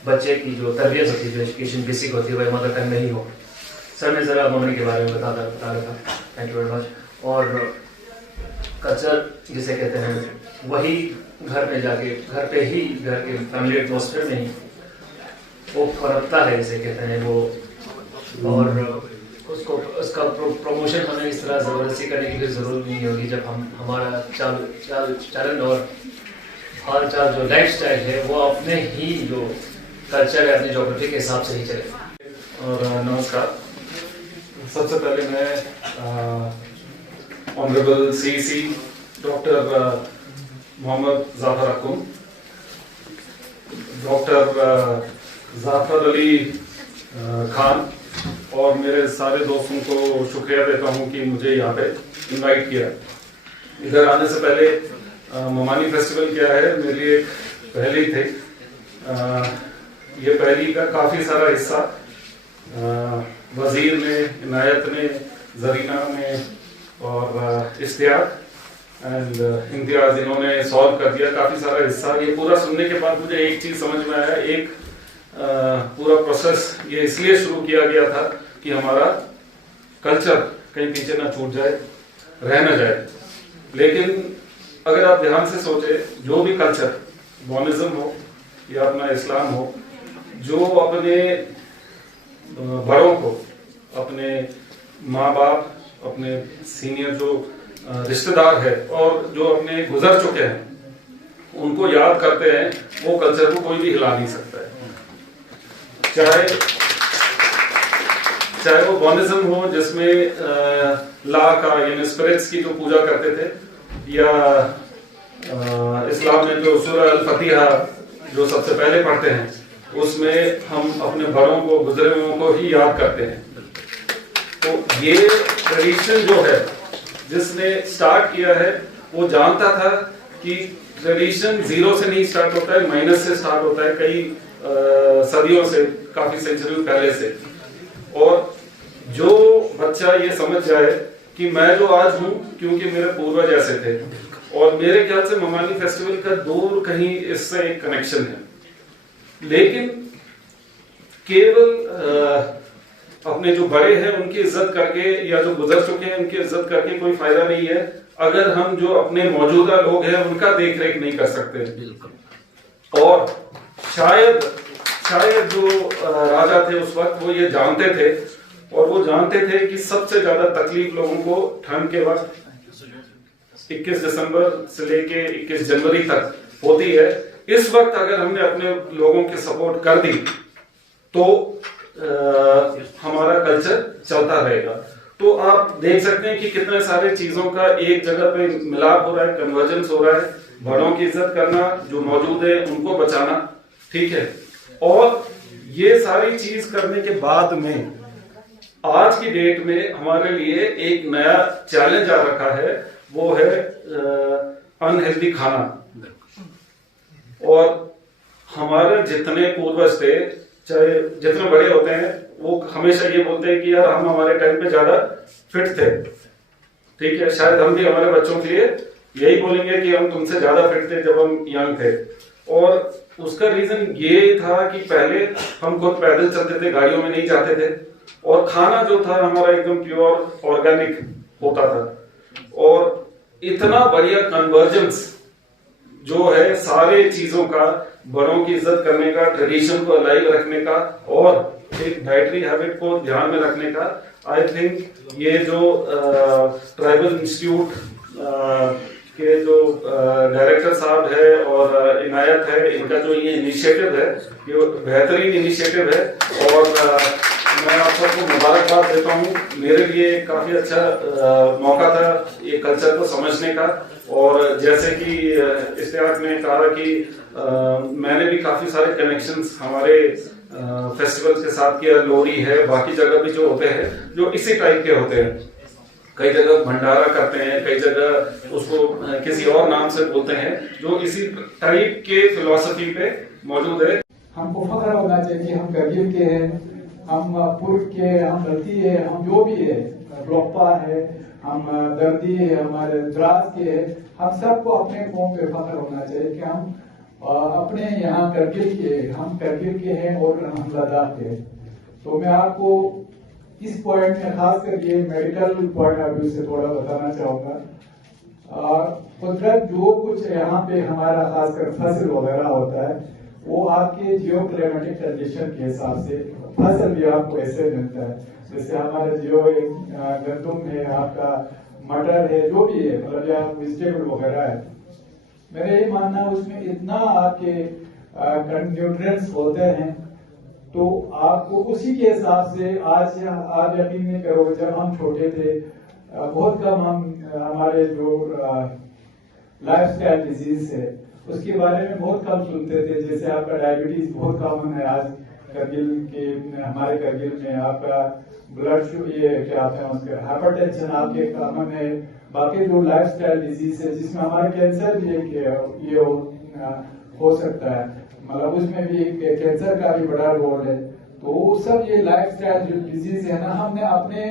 बच्चे की जो तरबियत होती है, जो एजुकेशन बेसिक होती है, वह मदर टंग में ही हो। सर मैं ज़रा मम्मी के बारे में बता रहा था, थैंक यू वेरी मच। और कल्चर जिसे कहते हैं वही घर में जाके, घर पे ही, घर के फैमिली एटमॉस्फेयर में ही वो फरकता है जिसे कहते हैं वो, और उसका प्रमोशन हमें इस तरह ज़बरदस्ती करने की जरूरत नहीं होगी। जब हम हमारा चलन और हाल चाल जो लाइफ स्टाइल है वो अपने ही जो कल्चर है, अपनी जोग्राफी के हिसाब से ही चले। और नमस्कार, सबसे पहले मैं honourable CC doctor Mohammad Jafar Akum, doctor Jafar Ali Khan और मेरे सारे दोस्तों को शुक्रिया देता हूं कि मुझे यहाँ पे इनवाइट किया। इधर आने से पहले ममानी फेस्टिवल क्या है, मेरे लिए पहली थी। ये पहली का काफ़ी सारा हिस्सा वजीर ने, इनायत ने, जरीना ने और इश्तियाक एंड इम्तियाज, इन्होंने सॉल्व कर दिया काफ़ी सारा हिस्सा। ये पूरा सुनने के बाद मुझे एक चीज़ समझ में आया, एक पूरा प्रोसेस ये इसलिए शुरू किया गया था कि हमारा कल्चर कहीं पीछे ना छूट जाए, रह ना जाए। लेकिन अगर आप ध्यान से सोचे, जो भी कल्चर, मॉनिज्म हो या अपना इस्लाम हो, जो अपने बड़ों को, अपने माँ बाप, अपने सीनियर जो रिश्तेदार है और जो अपने गुजर चुके हैं, उनको याद करते हैं, वो कल्चर को कोई भी हिला नहीं सकता है। चाहे वो मॉनिज्म हो जिसमें ला का यानी स्पिरिट्स की जो पूजा करते थे, या इस्लाम में जो सूरह अल फतिहा जो सबसे पहले पढ़ते हैं, उसमें हम अपने बड़ों को, गुजरे हुओं को ही याद करते हैं। तो ये ट्रेडिशन जो है, जिसने स्टार्ट किया है, वो जानता था कि ट्रेडिशन जीरो से नहीं स्टार्ट होता है, माइनस से स्टार्ट होता है, कई सदियों से, काफी सेंचुरी पहले से। और जो बच्चा ये समझ जाए कि मैं जो आज हूँ क्योंकि मेरे पूर्वज ऐसे थे, और मेरे ख्याल से ममानी फेस्टिवल का दूर कहीं इससे एक कनेक्शन है। लेकिन केवल अपने जो बड़े हैं उनकी इज्जत करके, या जो गुजर चुके हैं उनकी इज्जत करके कोई फायदा नहीं है, अगर हम जो अपने मौजूदा लोग हैं उनका देख रेख नहीं कर सकते। और शायद जो राजा थे उस वक्त, वो ये जानते थे, और वो जानते थे कि सबसे ज्यादा तकलीफ लोगों को ठंड के वक्त 21 दिसंबर से लेके 21 जनवरी तक होती है। इस वक्त अगर हमने अपने लोगों की सपोर्ट कर दी तो हमारा कल्चर चलता रहेगा। तो आप देख सकते हैं कि कितने सारे चीजों का एक जगह पे मिलाप हो रहा है, कन्वर्जेंस हो रहा है। बड़ों की इज्जत करना, जो मौजूद है उनको बचाना, ठीक है। और ये सारी चीज करने के बाद में आज की डेट में हमारे लिए एक नया चैलेंज आ रखा है, वो है अनहेल्दी खाना। और हमारे जितने पूर्वज थे, चाहे जितने बड़े होते हैं, वो हमेशा ये बोलते हैं कि यार हम हमारे टाइम पे ज्यादा फिट थे, ठीक है। शायद हम भी हमारे बच्चों के लिए यही बोलेंगे कि हम तुमसे ज्यादा फिट थे जब हम यंग थे। और उसका रीजन ये था कि पहले हम खुद पैदल चलते थे, गाड़ियों में नहीं जाते थे, और खाना जो था हमारा एकदम प्योर ऑर्गेनिक होता था। और इतना बढ़िया कन्वर्जेंस जो है सारे चीजों का, बड़ों की इज्जत करने का, ट्रेडिशन को अलाइव रखने का, और एक डाइटरी हैबिट को ध्यान में रखने का, आई थिंक ये जो ट्राइबल इंस्टीट्यूट के जो डायरेक्टर साहब है और इनायत है, इनका जो ये इनिशिएटिव है, ये बेहतरीन इनिशिएटिव है। और मैं आप सबको मुबारकबाद देता हूँ। मेरे लिए काफी अच्छा मौका था ये कल्चर को समझने का। और जैसे कि इश्तियाक ने कहा कि मैंने भी काफी सारे कनेक्शंस हमारे फेस्टिवल्स के साथ किया। लोहड़ी है, बाकी जगह भी जो होते हैं जो इसी टाइप के होते हैं। कई जगह भंडारा करते हैं, कई जगह उसको किसी और नाम से बोलते हैं, जो इसी टाइप के फिलॉसफी पे मौजूद है। हमको फख्र होना चाहिए कि हम करगिल के हैं, हम पूर्व के, हम रती है, हम जो भी है, ब्लॉकपा है, हम दर्दी है, हमारे द्रास के है, हम सबको अपने कौम पे फख्र होना चाहिए कि हम अपने यहाँ करगिल के, हम करगिल के हैं और हम लद्दाख के। तो मैं आपको इस पॉइंट में खास करके मेडिकल पॉइंट ऑफ व्यू से थोड़ा बताना चाहूंगा। कुदरत जो कुछ यहाँ पे हमारा खासकर फसल वगैरह होता है, वो आपके जियो क्लाइमेटिक कंडीशन के हिसाब से फसल भी आपको ऐसे मिलता है। जैसे हमारे जियो गंदुम है, आपका मटर है, जो भी है, मतलब या वेजिटेबल वगैरह है, मेरा ये मानना है उसमें इतना आपके न्यूट्रिएंट्स होते हैं, तो आपको उसी के हिसाब से आज यकीन नहीं करोगे, जब हम छोटे थे बहुत कम हमारे जो लाइफस्टाइल डिजीज है उसके बारे में बहुत कम सुनते थे। जैसे आपका डायबिटीज बहुत कॉमन है आज करगिल के, हमारे करगिल में आपका ब्लड ये क्या कहते हैं उसके हाइपरटेंशन आपके कामों में, बाकी जो लाइफस्टाइल डिजीज है जिसमें हमारे कैंसर भी ये हो सकता है, मतलब उसमें भी कैंसर का भी बड़ा रोल है। तो सब ये लाइफस्टाइल जो डिजीज है ना, हमने अपने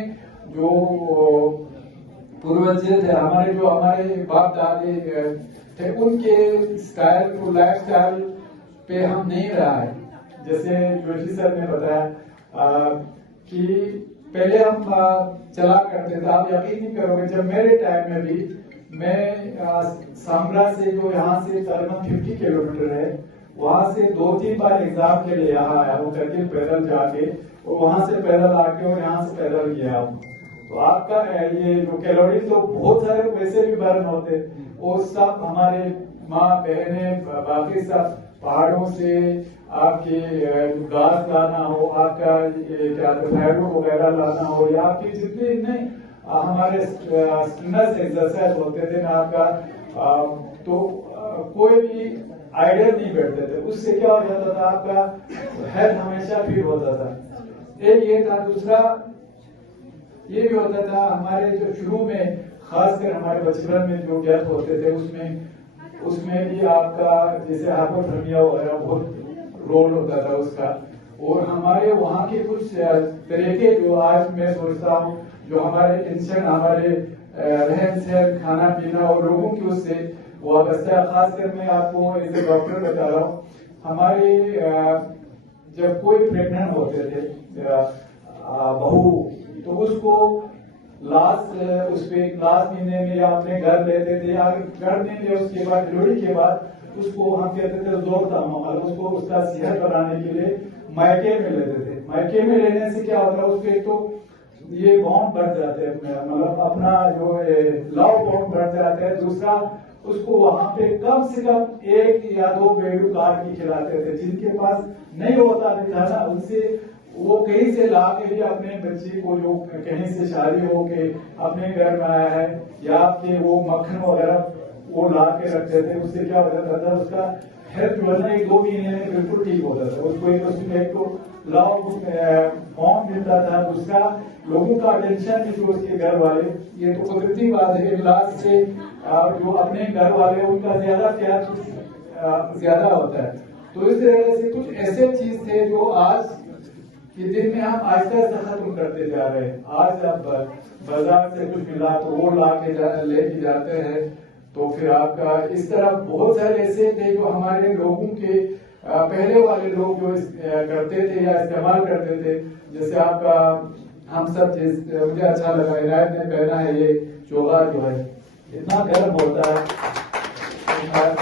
जो पूर्वज थे, हमारे बाप दादे थे, उनके स्टाइल को लाइफस्टाइल पे हम नहीं रहा है। जैसे जोशी सर ने बताया कि पहले हम चला करते थे, आप यकीन नहीं करोगे, जब मेरे टाइम में भी मैं सांबरा से जो यहाँ से तकरीबन 50 किलोमीटर है, वहां से 2-3 बार एग्जाम के लिए यहाँ आया हूँ करके पैदल जाके, और वहां से पैदल आके और यहाँ से पैदल गया हूँ। तो आपका ये जो कैलोरी तो बहुत सारे वैसे भी बर्न होते, वो सब हमारे माँ बहने बाकी सब पहाड़ों से आपके घास लाना हो, आपका क्या फाइबर वगैरह लाना हो, या आपके जितने हमारे स्ट्रेनर्स एक्सरसाइज होते थे ना आपका, तो कोई भी आइडिया नहीं बैठते थे। उससे क्या हो जाता था, आपका हेल्थ हमेशा फिट होता था। एक ये था, दूसरा ये भी होता था हमारे जो शुरू में खासकर हमारे बचपन में जो डेथ होते थे उसमें भी आपका जैसे हाइपोथर्मिया वगैरह बहुत रोल होता था उसका। और हमारे वहाँ के कुछ तरीके जो आज मैं सोचता हूँ, जो हमारे टेंशन, हमारे रहन सहन, खाना पीना और लोगों की उससे वाबस्ता है। खासकर मैं आपको एज ए डॉक्टर बता रहा हूँ, हमारे जब कोई प्रेग्नेंट होते थे बहू, तो उसको लास्ट महीने में या अपने घर लेते थे, या घर में ले उसके बाद डिलीवरी के बाद उसको हम कहते थे जोरदामा, मतलब उसको उसका सेहत बनाने के लिए मायके में लेते थे। मायके में लेने से क्या होता है, उसके तो ये बॉन्ड बढ़ जाते हैं, मतलब अपना जो लव बॉन्ड बढ़ जाता है। दूसरा, उसको वहां पे कम से कम 1 या 2 बेडू काट के खिलाते थे। जिनके पास नहीं होता था ना, उनसे वो कहीं से ला के भी अपने बच्चे को, जो कहीं से शादी हो के अपने घर में आया है, या आपके वो मक्खन वगैरह वो ला के रखते थे। उससे क्या हो जाता था, उसका हेल्थ जो है ना 1-2 महीने में बिल्कुल ठीक होता था। उसको एक तो लव बॉन्ड मिलता था, दूसरा लोगों का अटेंशन भी, जो उसके घर वाले, ये तो कुदरती बात है, इलाज से जो अपने घर वाले उनका ज्यादा प्यार ज्यादा होता है। तो इस तरह से कुछ ऐसे चीज थे जो आज के दिन में हम आहिस्ता आहिस्ता खत्म करते जा रहे हैं। आज अब बाजार से कुछ मिला तो वो ला के लेके जाते हैं। तो फिर आपका इस तरह बहुत सारे ऐसे थे जो हमारे लोगों के पहले वाले लोग जो करते थे या इस्तेमाल करते थे। जैसे आपका हम सब मुझे अच्छा लगा, इनायत ने पहना है ये चोगा जो है, इतना गर्म होता है,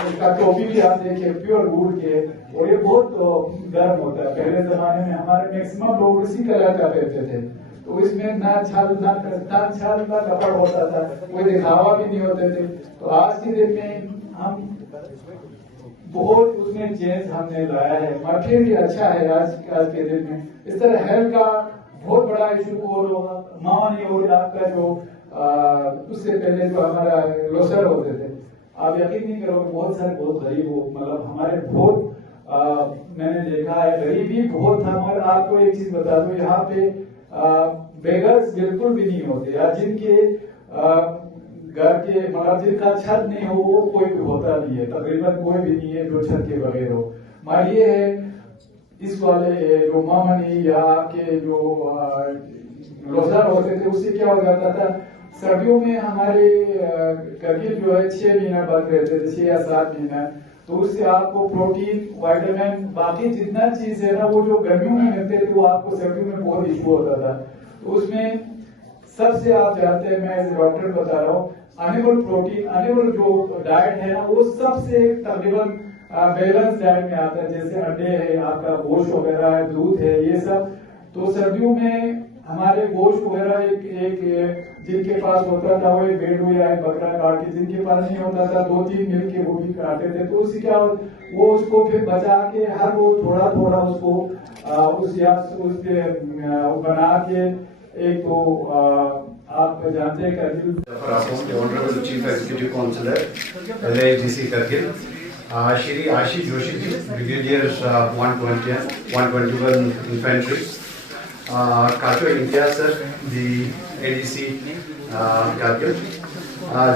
इसका टोपी भी आप देखिए प्योर वूल के, और ये बहुत गर्म होता है। पहले जमाने में हमारे मैक्सिमम लोग इसी कलर का पहनते थे, तो इसमें ना छाल ना कपड़ होता था, कोई दिखावा भी नहीं होते थे। तो आज के दिन में हम बहुत उसमें चेंज हमने लाया है, मटेरियल भी अच्छा है आज के दिन में। इस तरह हेल्थ का बहुत बड़ा इशू और मानी और आपका जो उससे पहले जो हमारा लोसर होते थे, आप यकीन नहीं करोगे, बहुत सारे बहुत गरीब हो, मतलब हमारे बहुत मैंने देखा है गरीबी बहुत था। मगर आपको एक चीज बता दूं, यहाँ पे बेगर्स बिल्कुल भी नहीं होते, या जिनके घर के मतलब जिनका छत नहीं हो वो कोई भी होता नहीं है, तकरीबन कोई भी नहीं है जो छत के बगैर हो। मान ये है इस वाले जो मामनी या आपके जो रोजगार होते थे, उससे क्या हो जाता था, सर्दियों में हमारे करगिल जो है 6 महीना बंद रहते थे, 6 या 7 महीना। तो उससे आपको प्रोटीन, विटामिन, बाकी जितना चीज है ना, वो जो गर्मियों में मिलते थे वो आपको सर्दियों में बहुत इशू होता था। तो उसमें सबसे आप जानते हैं, मैं एज ए डॉक्टर बता रहा हूँ, एनिमल प्रोटीन, एनिमल जो डाइट है ना, वो सबसे तकरीबन बैलेंस डाइट में आता है। जैसे अंडे है, आपका गोश्त वगैरह है, दूध है, ये सब। तो सर्दियों में हमारे गोश्त वगैरह एक जिनके पास होता था वो एक भेड़ या एक बकरा काट के, जिनके पास नहीं होता था 2-3 मिल के वो भी काटते थे। तो उससे क्या वो उसको फिर बचा के हर वो थोड़ा थोड़ा उसको बना के एक तो आप जानते हैं Kargil honourable chief executive councillor LIGC Kargil, Shri Ashish Joshi ji, brigadier 121 infantry, Kato Imtiaz sir, the ADC Kargil,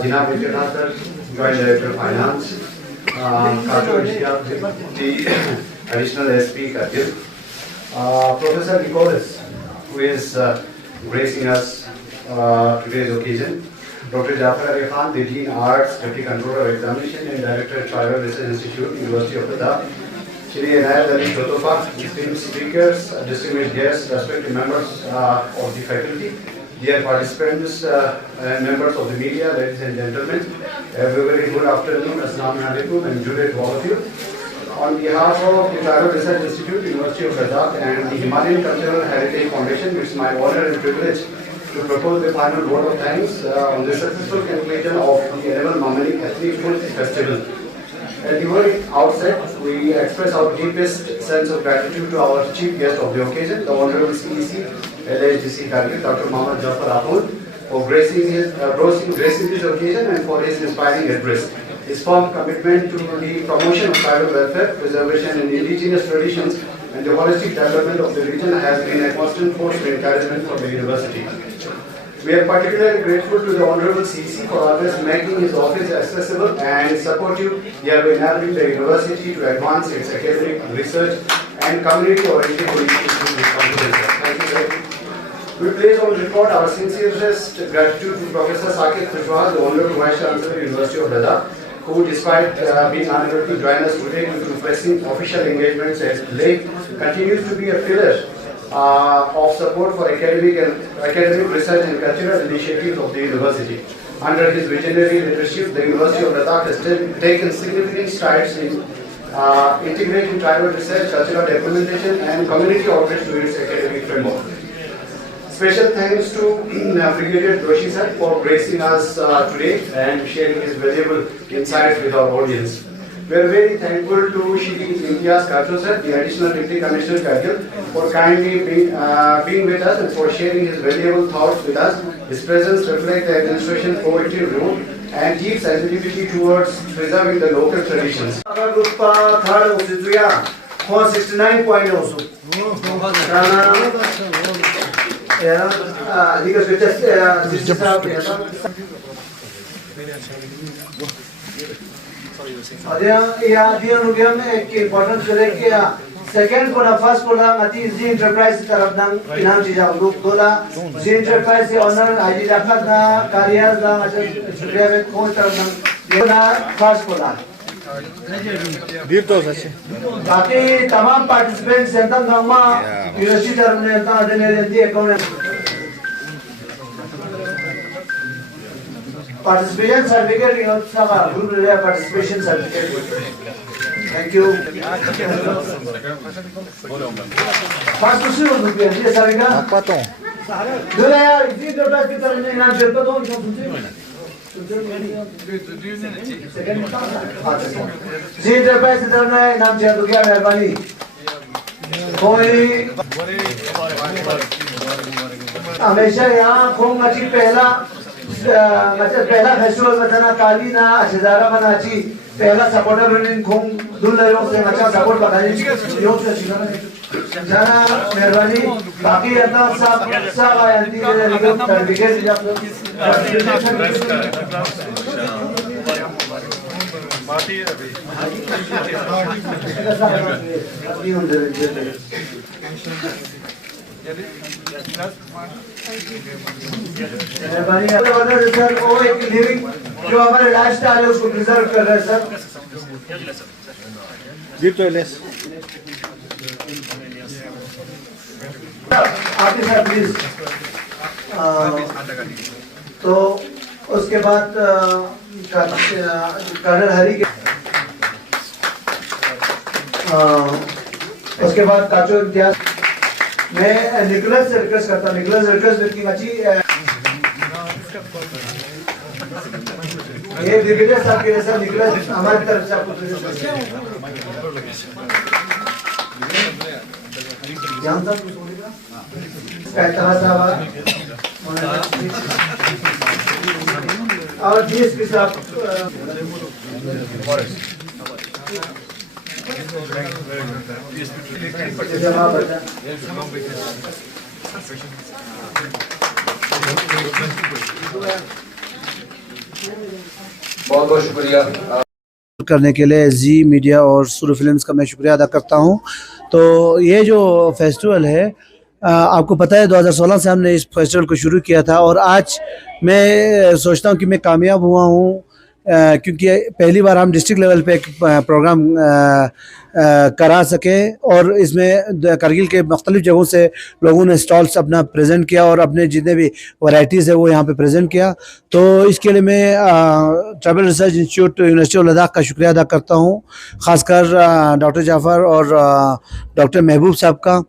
Jinab Imtiaz sir, Joint Director of Finance, Kato Ishtiaq, the Additional SP Kargil, Professor Nicholas, who is gracing us today's occasion, Dr. Jafar Ali Khan, the Dean Arts, Deputy Controller of Examination and Director at Tribal Research Institute, University of Ladakh, Shri Inayat Ali Chotofa, distinguished speakers, distinguished guests, respected members of the faculty, dear participants, members of the media, ladies and gentlemen, a very good afternoon, Assalamu alaikum, and good day to all of you. On behalf of the Tribal Research Institute, University of Ladakh, and the Himalayan Cultural Heritage Foundation, it's my honor and privilege to propose the final vote of thanks on the successful conclusion of the 11th Mamani Ethnic Food Festival. At the very outset, we express our deepest sense of gratitude to our chief guest of the occasion, the Honorable CEC, LHDC Kargil, Dr. Muhammad Jafar Ahmad, for gracing this occasion and for his inspiring address. His firm commitment to the promotion of tribal welfare, preservation and indigenous traditions, and the holistic development of the region has been a constant force of encouragement for the university. We are particularly grateful to the Honorable CEC for always making his office accessible and supportive, thereby enabling the university to advance its academic, research, and community-oriented responsibilities. Thank you very much. We place on record our sincerest gratitude to Professor Sakit Kushwaha, the Honorable Vice Chancellor, University of Ladakh, who, despite being unable to join us today due to pressing official engagements at Lake, continues to be a pillar of support for academic research and cultural initiatives of the university. Under his visionary leadership, the University of Ladakh has taken significant strides in integrating tribal research, cultural documentation, and community outreach to its academic framework. Special thanks to Brigadier Doshi sir for gracing us today and sharing his valuable insights with our audience. We are very thankful to Shri Imtiaz Kato sir, the Additional Deputy Commissioner Kargil, for kindly being with us and for sharing his valuable thoughts with us. His presence reflects the administration's proactive role and deep sensitivity towards preserving the local traditions. Second for the first for the Z Enterprise tarafdan inam chija group dola Z Enterprise se honor Haji Jafar na career da chukriya mein kौन tarafdan dena first for that बाकी तमाम participants centre gamma university तरफ ने अंतर attend रहती है कौन participation certificate in सब group ले participation certificate thank you pass उसी को दुनिया ये सारे का पता दो यार इसी तरह की तरह ने नाम जब तो जी इंटरप्राइज की तरफ ने नाम जब तो क्या मेहरबानी कोई हमेशा यहाँ खूब अच्छी पहला मतलब पहला फेस्टिवल बताना काली ना अशदारा मनाची पहला सपोर्टर रनिंग खूब दूर ले लोग से अच्छा सपोर्ट बताने योग से जाना मेहरबानी बाकी अपना सब आयंती के लिए सर्टिफिकेट जब सर वो एक लिविंग जो हमारे लाइफ स्टाइल है उसको प्रिजर्व कर रहे हैं सर आपके साथ प्लीज तो उसके बाद कर्नल हरी के उसके बाद काचो इम्तियाज मैं निकोलस से रिक्वेस्ट करता हूँ निकोलस की बच्ची ये ब्रिगेडियर साहब के लिए सर निकोलस हमारी तरफ से आपको ध्यान साहब कुछ बोलेगा साहब और डीएसपी साहब जमा बचा बहुत बहुत शुक्रिया करने के लिए जी मीडिया और सुर फिल्म्स का मैं शुक्रिया अदा करता हूं। तो ये जो फेस्टिवल है, आपको पता है 2016 से हमने इस फेस्टिवल को शुरू किया था और आज मैं सोचता हूं कि मैं कामयाब हुआ हूं, क्योंकि पहली बार हम डिस्ट्रिक्ट लेवल पे एक प्रोग्राम करा सके और इसमें करगिल के मुख्तलिफ जगहों से लोगों ने स्टॉल्स अपना प्रेजेंट किया और अपने जितने भी वैरायटीज़ है वो यहाँ पे प्रेजेंट किया। तो इसके लिए मैं tribal research institute university of Ladakh का शुक्रिया अदा करता हूँ, ख़ासकर डॉक्टर जाफ़र और डॉक्टर महबूब साहब का,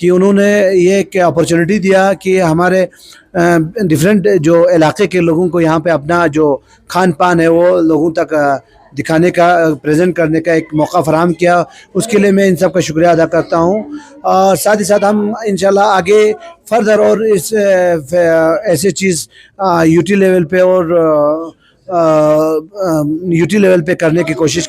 कि उन्होंने ये एक अपॉर्चुनिटी दिया कि हमारे डिफरेंट जो इलाके के लोगों को यहाँ पे अपना जो खान पान है वो लोगों तक दिखाने का, प्रेजेंट करने का एक मौका फराहम किया। उसके लिए मैं इन सब का शुक्रिया अदा करता हूँ। और साथ ही साथ हम इंशाल्लाह आगे फर्दर और इस ऐसे चीज़ यूटी लेवल पे और यूटी लेवल पे करने की कोशिश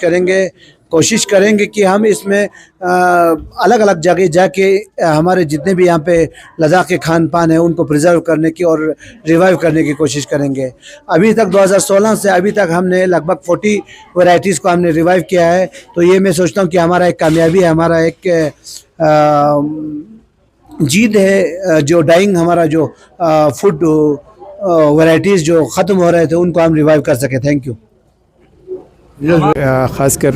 करेंगे कि हम इसमें अलग अलग जगह जाके हमारे जितने भी यहाँ पे लद्दाख के खान पान है उनको प्रिजर्व करने की और रिवाइव करने की कोशिश करेंगे। अभी तक 2016 से अभी तक हमने लगभग 40 वैरायटीज़ को हमने रिवाइव किया है। तो ये मैं सोचता हूँ कि हमारा एक कामयाबी है, हमारा एक जीत है, जो डाइंग हमारा जो फूड वैरायटीज़ जो ख़त्म हो रहे थे उनको हम रिवाइव कर सके। Thank you. ख़ासकर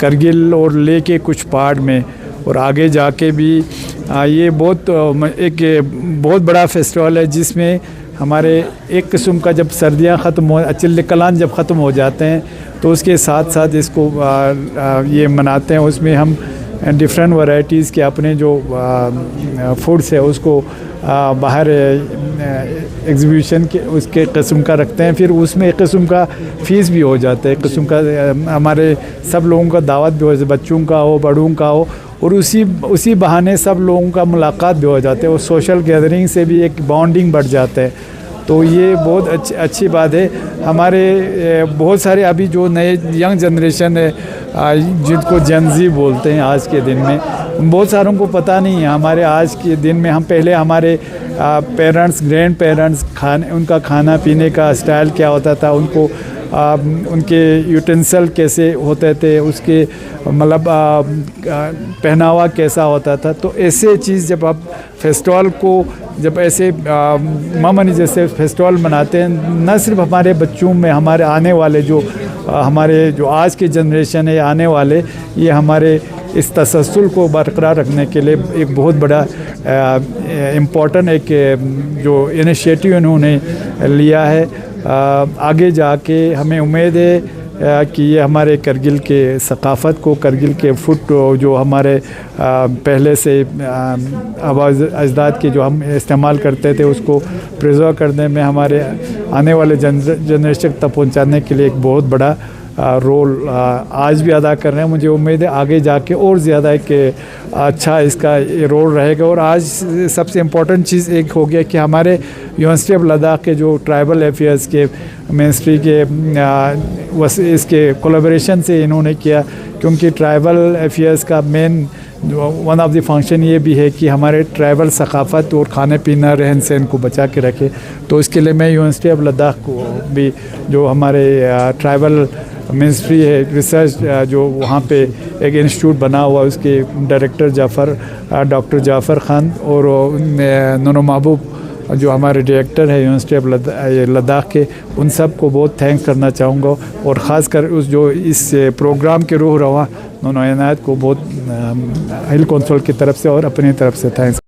करगिल और ले के कुछ पार्ट में और आगे जाके भी ये बहुत बड़ा फेस्टिवल है, जिसमें हमारे एक किस्म का जब सर्दियां ख़त्म हो, चिल्ले कलान जब ख़त्म हो जाते हैं तो उसके साथ साथ इसको ये मनाते हैं। उसमें हम डिफरेंट वैरायटीज़ के अपने जो फूड्स है उसको बाहर एग्जीबिशन के उसके किस्म का रखते हैं। फिर उसमें एक किस्म का फ़ीस भी हो जाता है, एक किस्म का हमारे सब लोगों का दावत भी हो जाता है, बच्चों का हो बड़ों का हो, और उसी बहाने सब लोगों का मुलाकात भी हो जाते हैं और सोशल गैदरिंग से भी एक बॉन्डिंग बढ़ जाता है। तो ये बहुत अच्छी बात है। हमारे बहुत सारे अभी जो नए यंग जनरेशन है जिनको जेनज़ी बोलते हैं आज के दिन में, बहुत सारों को पता नहीं है हमारे आज के दिन में हम पहले हमारे पेरेंट्स ग्रैंड पेरेंट्स उनका खाना पीने का स्टाइल क्या होता था, उनको उनके यूटेंसिल कैसे होते थे, उसके मतलब पहनावा कैसा होता था। तो ऐसे चीज़ जब आप फेस्टिवल को जब ऐसे मामनी जैसे फेस्टिवल मनाते हैं, न सिर्फ हमारे बच्चों में हमारे आने वाले हमारे जो आज की जनरेशन है आने वाले, ये हमारे इस तसलसल को बरकरार रखने के लिए एक बहुत बड़ा इम्पोर्टेंट एक जो इनिशिएटिव उन्होंने लिया है। आगे जाके हमें उम्मीद है कि ये हमारे करगिल के सकाफ़त को, करगिल के फूड जो हमारे पहले से आवाज़ अजदाद के जो हम इस्तेमाल करते थे उसको प्रिजर्व करने में हमारे आने वाले जनरेशन तक पहुंचाने के लिए एक बहुत बड़ा रोल आज भी अदा कर रहे हैं। मुझे उम्मीद है आगे जाके और ज़्यादा एक अच्छा इसका रोल रहेगा। और आज सबसे इम्पोर्टेंट चीज़ एक हो गया कि हमारे यूनिवर्सिटी ऑफ लद्दाख के जो ट्राइबल अफेयर्स के मिनिस्ट्री के इसके कोलैबोरेशन से इन्होंने किया, क्योंकि ट्राइबल अफेयर्स का main one of the function ये भी है कि हमारे ट्राइबल सकाफ़त और खाने पीना रहन सहन को बचा के रखे। तो इसके लिए मैं यूनिवर्सिटी ऑफ लद्दाख को भी जो हमारे ट्राइबल मिनिस्ट्री है रिसर्च जो वहाँ पे एक इंस्टीट्यूट बना हुआ, उसके डायरेक्टर डॉक्टर जाफ़र खान और नूनो महबूब जो हमारे डायरेक्टर है यूनिवर्सिटी ऑफ लद्दाख के, उन सब को बहुत थैंक्स करना चाहूँगा। और ख़ासकर उस जो इस प्रोग्राम के रूह रवा नूनो इनायत को बहुत हिल कौंसिल की तरफ से और अपनी तरफ से थैंक्स।